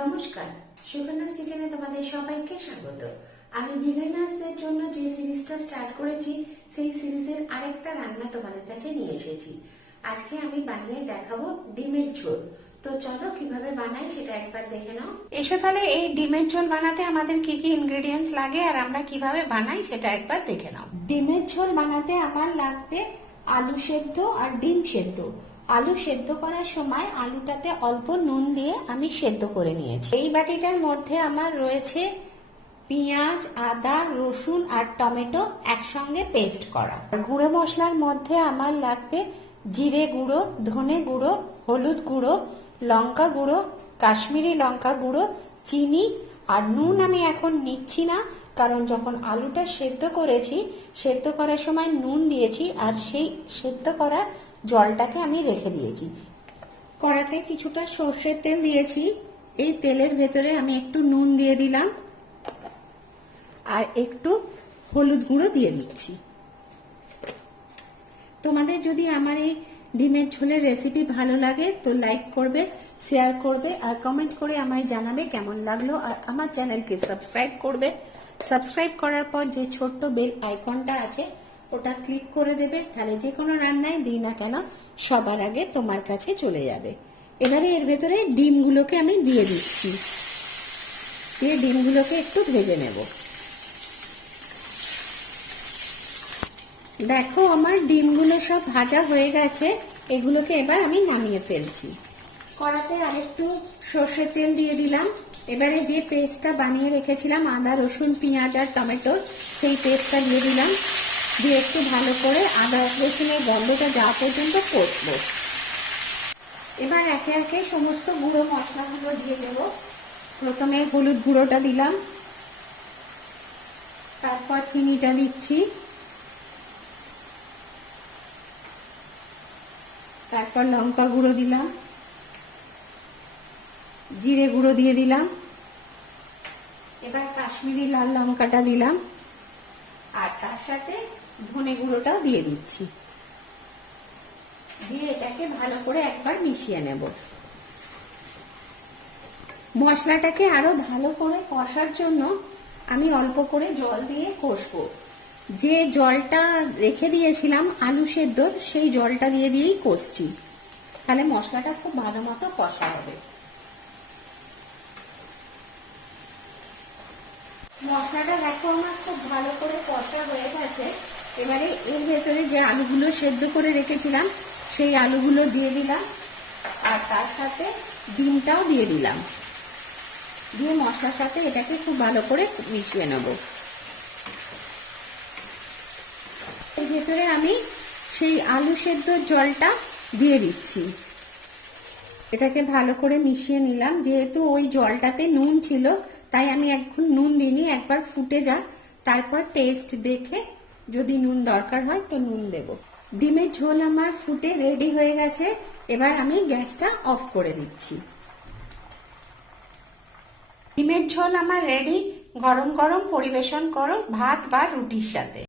নমস্কার। সুকন্যাস কিচেনে তোমাদের সবাইকে স্বাগত। আমি বিগিনার্সদের জন্য যে সিরিজটা স্টার্ট করেছি সেই সিরিজের আরেকটা রান্না তোমাদের কাছে নিয়ে এসেছি। আজকে আমি বানিয়ে দেখাবো ডিমের ঝোল। তো চলো কীভাবে বানাই সেটা একবার দেখে নাও। এসো তাহলে এই ডিমের ঝোল বানাতে আমাদের কি কি ইনগ্রেডিয়েন্টস লাগে আর আমরা কীভাবে বানাই সেটা একবার দেখে নাও। ডিমের ঝোল বানাতে আমার লাগবে আলু সেদ্ধ আর ডিম সেদ্ধ। আলু সেদ্ধ করার সময় আলুটাতে অল্প নুন দিয়ে আমি সেদ্ধ করে নিয়েছি। এই বাটিটার মধ্যে আমার রয়েছে পেঁয়াজ, আদা, রসুন আর টমেটো একসঙ্গে পেস্ট করা। গুঁড়ো মশলার মধ্যে আমার লাগবে জিরে গুঁড়ো, ধনে গুঁড়ো, হলুদ গুঁড়ো, লঙ্কা গুঁড়ো, কাশ্মীরি লঙ্কা গুঁড়ো, চিনি আর নুন আমি এখন নিচ্ছি না, কারণ যখন আলুটা সেদ্ধ করেছি, সেদ্ধ করার সময় নুন দিয়েছি আর সেই সেদ্ধ করার জলটাকে আমি রেখে দিয়েছি। কড়াতে কিছুটা সর্ষের তেল দিয়েছি, এই তেলের ভেতরে আমি একটু নুন দিয়ে দিলাম আর একটু হলুদ গুঁড়ো দিয়ে দিচ্ছি। তোমাদের যদি আমার এই ডিমের ঝোলের রেসিপি ভালো লাগে তো লাইক করবে শেয়ার করবে আর কমেন্ট করে আমায় জানাবে কেমন লাগল আর আমার চ্যানেলকে সাবস্ক্রাইব করবে। সাবস্ক্রাইব করার পর যে ছোট্ট বেল আইকনটা আছে, ওটা ক্লিক করে দেবে। তাহলে যে কোনো রান্নায় দিই না কেন, সবার আগে তোমার কাছে চলে যাবে। এবারে এর ভেতরে ডিমগুলোকে আমি দিয়ে দিচ্ছি। দিয়ে ডিমগুলোকে একটু ভেজে নেব। দেখো, আমার ডিমগুলো সব ভাজা হয়ে গেছে। এগুলোকে এবার আমি নামিয়ে ফেলছি। কড়াতে আরেকটু সর্ষের তেল দিয়ে দিলাম। এবারে যে পেস্টটা বানিয়ে রেখেছিলাম, আদা, রসুন, পেঁয়াজ আর টমেটোর সেই পেস্টটা দিয়ে দিলাম। দিয়ে একটু ভালো করে আদা, রসুনের গন্ধটা যাওয়া পর্যন্ত কষবো। এবার একে একে সমস্ত গুঁড়ো মশলাগুলো দিয়ে দেব। প্রথমে হলুদ গুঁড়োটা দিলাম। তারপর চিনিটা দিচ্ছি। তারপর লঙ্কা গুঁড়ো দিলাম। জিরে গুঁড়ো দিয়ে দিলাম। এবার কাশ্মীরি লাল লঙ্কাটা দিলাম। আর তার সাথে ধনে গুঁড়োটাও দিয়ে দিচ্ছি। দিয়ে এটাকে ভালো করে একবার মিশিয়ে নেব। মশলাটাকে আরও ভালো করে কষার জন্য আমি অল্প করে জল দিয়ে কষবো। যে জলটা রেখে দিয়েছিলাম, আলু সেদ্ধ, সেই জলটা দিয়ে দিয়েই কষছি। তাহলে মশলাটা খুব ভালো মতো কষা হবে। মশলাটা দেখো আমার খুব ভালো করে কষা হয়ে গেছে। এবারে এর ভেতরে যে আলুগুলো সেদ্ধ করে রেখেছিলাম, সেই আলুগুলো দিয়ে দিলাম। আর তার সাথে ডিমটাও দিয়ে দিলাম। দিয়ে মশলার সাথে এটাকে খুব ভালো করে মিশিয়ে নেব এর ভেতরে আমি সেই আলু সেদ্ধ জলটা দিয়ে দিচ্ছি। এটাকে ভালো করে মিশিয়ে নিলাম। যেহেতু ওই জলটাতে নুন ছিল, তাই আমি এখন নুন দিইনি, একবার ফুটে যা তারপর টেস্ট দেখে যদি নুন দরকার হয় তো নুন দেব। ডিমের ঝোল আমার ফুটে রেডি হয়ে গেছে। এবার আমি গ্যাসটা অফ করে দিচ্ছি। ডিমের ঝোল আমার রেডি গরম গরম পরিবেশন করো ভাত বা রুটির সাথে।